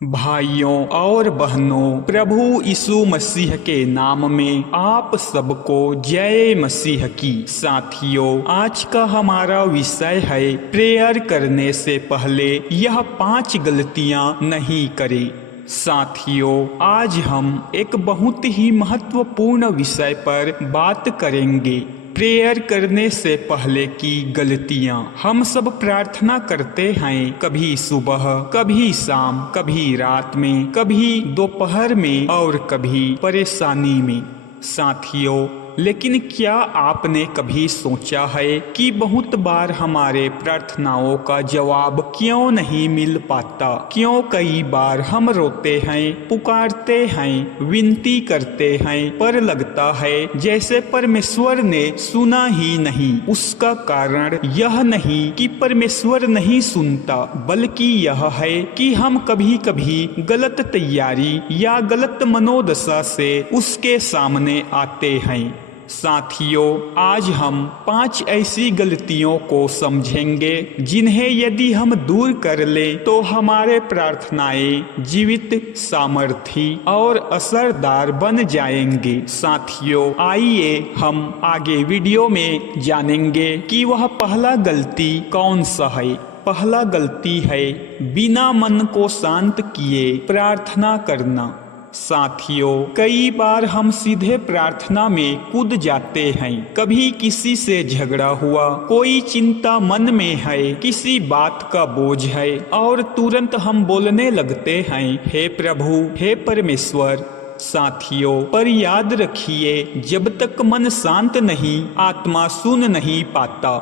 भाइयों और बहनों, प्रभु यीशु मसीह के नाम में आप सबको जय मसीह की। साथियों, आज का हमारा विषय है प्रेयर करने से पहले यह 5 गलतियां नहीं करें। साथियों, आज हम एक बहुत ही महत्वपूर्ण विषय पर बात करेंगे, प्रेयर करने से पहले की गलतियां। हम सब प्रार्थना करते हैं, कभी सुबह, कभी शाम, कभी रात में, कभी दोपहर में और कभी परेशानी में। साथियों, लेकिन क्या आपने कभी सोचा है कि बहुत बार हमारे प्रार्थनाओं का जवाब क्यों नहीं मिल पाता? क्यों कई बार हम रोते हैं, पुकारते हैं, विनती करते हैं, पर लगता है जैसे परमेश्वर ने सुना ही नहीं। उसका कारण यह नहीं कि परमेश्वर नहीं सुनता, बल्कि यह है कि हम कभी कभी गलत तैयारी या गलत मनोदशा से उसके सामने आते हैं। साथियों, आज हम 5 ऐसी गलतियों को समझेंगे जिन्हें यदि हम दूर कर लें तो हमारे प्रार्थनाएं जीवित, सामर्थी और असरदार बन जाएंगे। साथियों, आइए हम आगे वीडियो में जानेंगे कि वह पहला गलती कौन सा है। पहला गलती है बिना मन को शांत किए प्रार्थना करना। साथियों, कई बार हम सीधे प्रार्थना में कूद जाते हैं। कभी किसी से झगड़ा हुआ, कोई चिंता मन में है, किसी बात का बोझ है और तुरंत हम बोलने लगते हैं, हे प्रभु, हे परमेश्वर। साथियों, पर याद रखिए, जब तक मन शांत नहीं, आत्मा सुन नहीं पाता।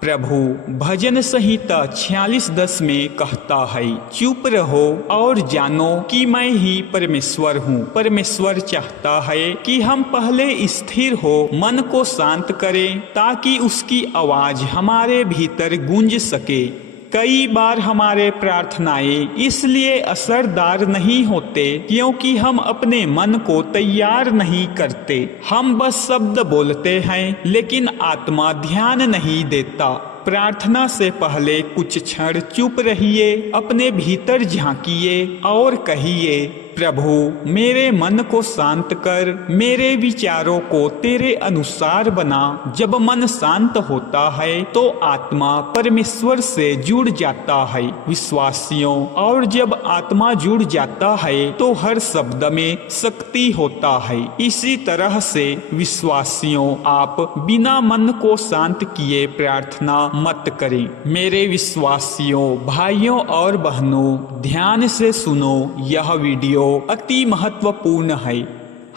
प्रभु भजन संहिता 46:10 में कहता है, चुप रहो और जानो कि मैं ही परमेश्वर हूँ। परमेश्वर चाहता है कि हम पहले स्थिर हो मन को शांत करें ताकि उसकी आवाज हमारे भीतर गूंज सके। कई बार हमारे प्रार्थनाएं इसलिए असरदार नहीं होते क्योंकि हम अपने मन को तैयार नहीं करते। हम बस शब्द बोलते हैं लेकिन आत्मा ध्यान नहीं देता। प्रार्थना से पहले कुछ क्षण चुप रहिए, अपने भीतर झांकिए और कहिए, प्रभु मेरे मन को शांत कर, मेरे विचारों को तेरे अनुसार बना। जब मन शांत होता है तो आत्मा परमेश्वर से जुड़ जाता है, विश्वासियों, और जब आत्मा जुड़ जाता है तो हर शब्द में शक्ति होता है। इसी तरह से विश्वासियों, आप बिना मन को शांत किए प्रार्थना मत करें। मेरे विश्वासियों, भाइयों और बहनों, ध्यान से सुनो, यह वीडियो अति महत्वपूर्ण है।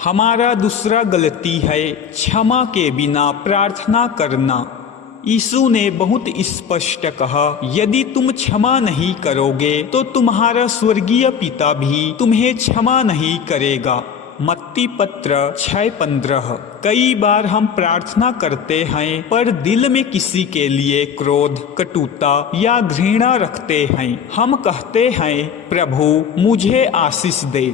हमारा दूसरा गलती है क्षमा के बिना प्रार्थना करना। यीशु ने बहुत स्पष्ट कहा, यदि तुम क्षमा नहीं करोगे तो तुम्हारा स्वर्गीय पिता भी तुम्हें क्षमा नहीं करेगा। मत्ती पत्र 6:15। कई बार हम प्रार्थना करते हैं पर दिल में किसी के लिए क्रोध, कटुता या घृणा रखते हैं। हम कहते हैं, प्रभु मुझे आशीष दे।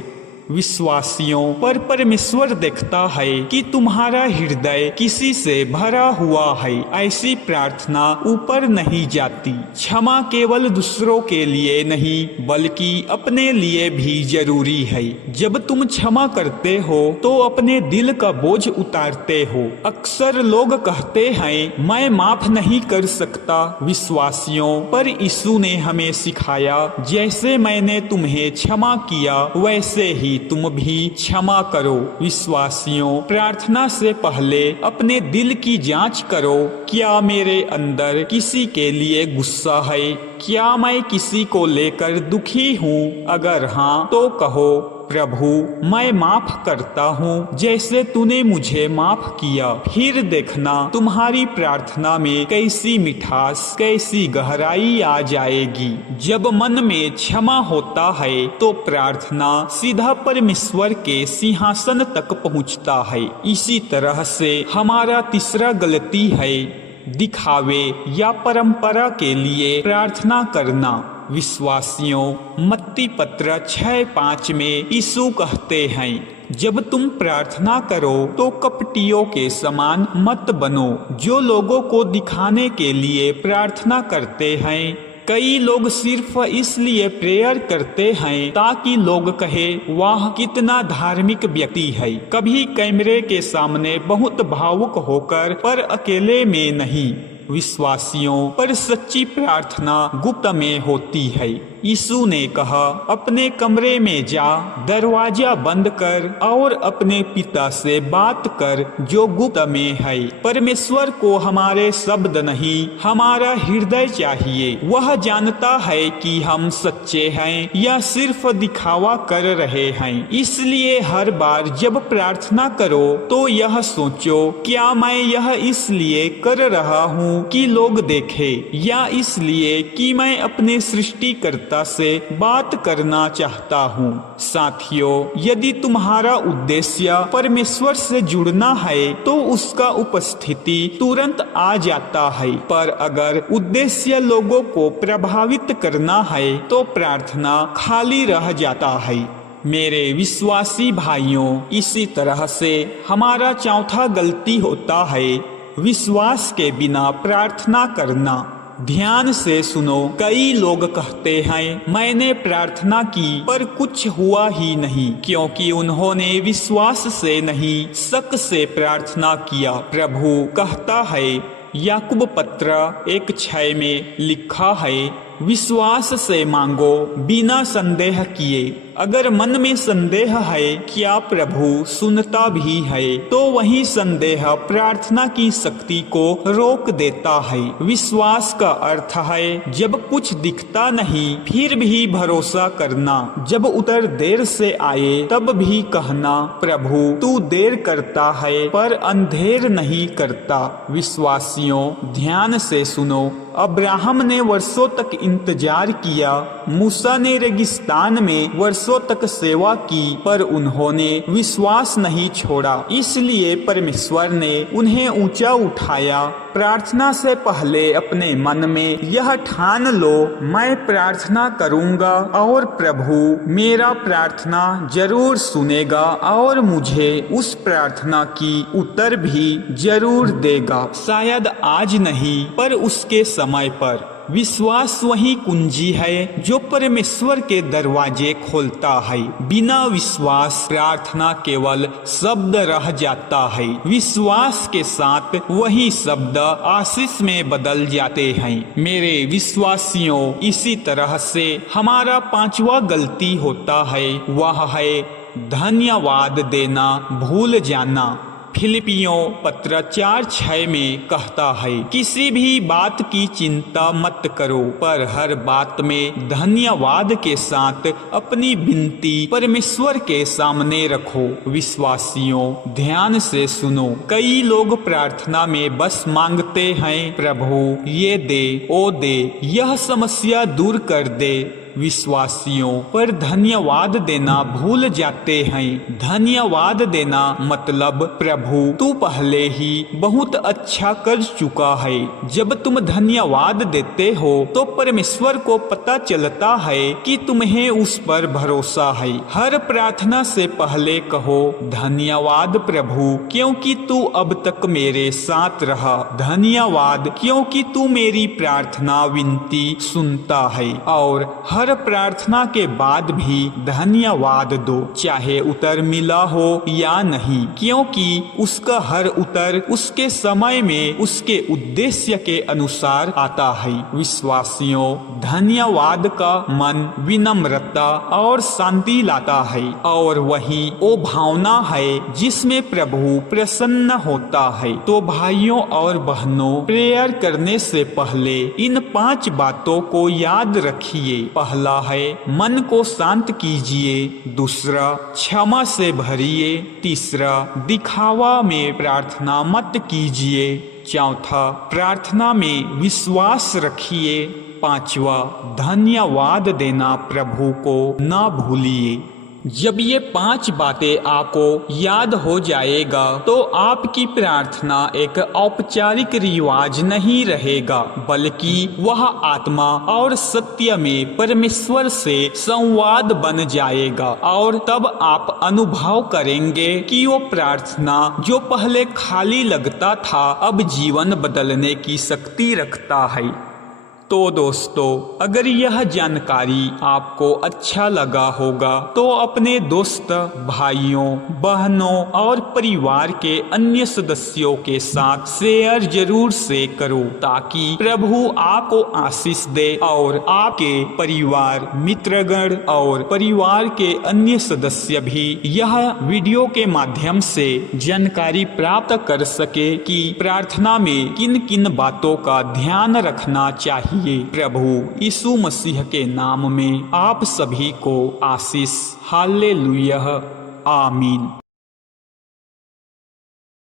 विश्वासियों, पर परमेश्वर देखता है कि तुम्हारा हृदय किसी से भरा हुआ है। ऐसी प्रार्थना ऊपर नहीं जाती। क्षमा केवल दूसरों के लिए नहीं बल्कि अपने लिए भी जरूरी है। जब तुम क्षमा करते हो तो अपने दिल का बोझ उतारते हो। अक्सर लोग कहते हैं, मैं माफ नहीं कर सकता। विश्वासियों, पर यीशु ने हमें सिखाया, जैसे मैंने तुम्हें क्षमा किया वैसे ही तुम भी क्षमा करो। विश्वासियों, प्रार्थना से पहले अपने दिल की जांच करो, क्या मेरे अंदर किसी के लिए गुस्सा है? क्या मैं किसी को लेकर दुखी हूँ? अगर हाँ तो कहो, प्रभु मैं माफ करता हूँ जैसे तूने मुझे माफ किया। फिर देखना तुम्हारी प्रार्थना में कैसी मिठास, कैसी गहराई आ जाएगी। जब मन में क्षमा होता है तो प्रार्थना सीधा परमेश्वर के सिंहासन तक पहुँचता है। इसी तरह से हमारा तीसरा गलती है दिखावे या परंपरा के लिए प्रार्थना करना। विश्वासियों, मत्ती पत्र 6:5 में यीशु कहते हैं, जब तुम प्रार्थना करो तो कपटियों के समान मत बनो, जो लोगों को दिखाने के लिए प्रार्थना करते हैं। कई लोग सिर्फ इसलिए प्रेयर करते हैं ताकि लोग कहे वाह कितना धार्मिक व्यक्ति है। कभी कैमरे के सामने बहुत भावुक होकर पर अकेले में नहीं। विश्वासियों पर सच्ची प्रार्थना गुप्त में होती है। यीशु ने कहा, अपने कमरे में जा, दरवाजा बंद कर और अपने पिता से बात कर जो गुप्त में है। परमेश्वर को हमारे शब्द नहीं, हमारा हृदय चाहिए। वह जानता है कि हम सच्चे हैं या सिर्फ दिखावा कर रहे हैं। इसलिए हर बार जब प्रार्थना करो तो यह सोचो, क्या मैं यह इसलिए कर रहा हूँ कि लोग देखें या इसलिए कि मैं अपने सृष्टिकर्ता से बात करना चाहता हूँ। साथियों, यदि तुम्हारा उद्देश्य परमेश्वर से जुड़ना है तो उसका उपस्थिति तुरंत आ जाता है। पर अगर उद्देश्य लोगों को प्रभावित करना है तो प्रार्थना खाली रह जाता है। मेरे विश्वासी भाइयों, इसी तरह से हमारा चौथा गलती होता है विश्वास के बिना प्रार्थना करना। ध्यान से सुनो, कई लोग कहते हैं मैंने प्रार्थना की पर कुछ हुआ ही नहीं, क्योंकि उन्होंने विश्वास से नहीं शक से प्रार्थना किया। प्रभु कहता है, याकूब पत्र 1:6 में लिखा है, विश्वास से मांगो बिना संदेह किए। अगर मन में संदेह है क्या प्रभु सुनता भी है, तो वही संदेह प्रार्थना की शक्ति को रोक देता है। विश्वास का अर्थ है जब कुछ दिखता नहीं फिर भी भरोसा करना। जब उत्तर देर से आए तब भी कहना, प्रभु तू देर करता है पर अंधेर नहीं करता। विश्वासियों, ध्यान से सुनो, अब्राहम ने वर्षों तक इंतजार किया, मूसा ने रेगिस्तान में वर्षों तक सेवा की, पर उन्होंने विश्वास नहीं छोड़ा। इसलिए परमेश्वर ने उन्हें ऊंचा उठाया। प्रार्थना से पहले अपने मन में यह ठान लो, मैं प्रार्थना करूंगा और प्रभु मेरा प्रार्थना जरूर सुनेगा और मुझे उस प्रार्थना की उत्तर भी जरूर देगा। शायद आज नहीं पर उसके समय पर। विश्वास वही कुंजी है जो परमेश्वर के दरवाजे खोलता है। बिना विश्वास प्रार्थना केवल शब्द रह जाता है। विश्वास के साथ वही शब्द आशीष में बदल जाते हैं। मेरे विश्वासियों, इसी तरह से हमारा पांचवा गलती होता है, वह है धन्यवाद देना भूल जाना। फिलिपियों पत्र 4:6 में कहता है, किसी भी बात की चिंता मत करो, पर हर बात में धन्यवाद के साथ अपनी विनती परमेश्वर के सामने रखो। विश्वासियों, ध्यान से सुनो, कई लोग प्रार्थना में बस मांगते हैं, प्रभु ये दे, ओ दे, यह समस्या दूर कर दे। विश्वासियों पर धन्यवाद देना भूल जाते हैं। धन्यवाद देना मतलब प्रभु तू पहले ही बहुत अच्छा कर चुका है। जब तुम धन्यवाद देते हो तो परमेश्वर को पता चलता है कि तुम्हें उस पर भरोसा है। हर प्रार्थना से पहले कहो, धन्यवाद प्रभु क्योंकि तू अब तक मेरे साथ रहा। धन्यवाद क्योंकि तू मेरी प्रार्थना विनती सुनता है। और हर प्रार्थना के बाद भी धन्यवाद दो, चाहे उत्तर मिला हो या नहीं, क्योंकि उसका हर उत्तर उसके समय में उसके उद्देश्य के अनुसार आता है। विश्वासियों, धन्यवाद का मन विनम्रता और शांति लाता है, और वही वो भावना है जिसमें प्रभु प्रसन्न होता है। तो भाइयों और बहनों, प्रेयर करने से पहले इन 5 बातों को याद रखिए। पहला है मन को शांत कीजिए। दूसरा, क्षमा से भरिए। तीसरा, दिखावा में प्रार्थना मत कीजिए। चौथा, प्रार्थना में विश्वास रखिए। पांचवा, धन्यवाद देना प्रभु को ना भूलिए। जब ये 5 बातें आपको याद हो जाएगा तो आपकी प्रार्थना एक औपचारिक रिवाज नहीं रहेगा, बल्कि वह आत्मा और सत्य में परमेश्वर से संवाद बन जाएगा। और तब आप अनुभव करेंगे कि वो प्रार्थना जो पहले खाली लगता था अब जीवन बदलने की शक्ति रखता है। तो दोस्तों, अगर यह जानकारी आपको अच्छा लगा होगा तो अपने दोस्त, भाइयों, बहनों और परिवार के अन्य सदस्यों के साथ शेयर जरूर से करो, ताकि प्रभु आपको आशीष दे और आपके परिवार, मित्रगण और परिवार के अन्य सदस्य भी यह वीडियो के माध्यम से जानकारी प्राप्त कर सके कि प्रार्थना में किन किन बातों का ध्यान रखना चाहिए। प्रभु यीशु मसीह के नाम में आप सभी को आशीष। हालेलुया, आमीन।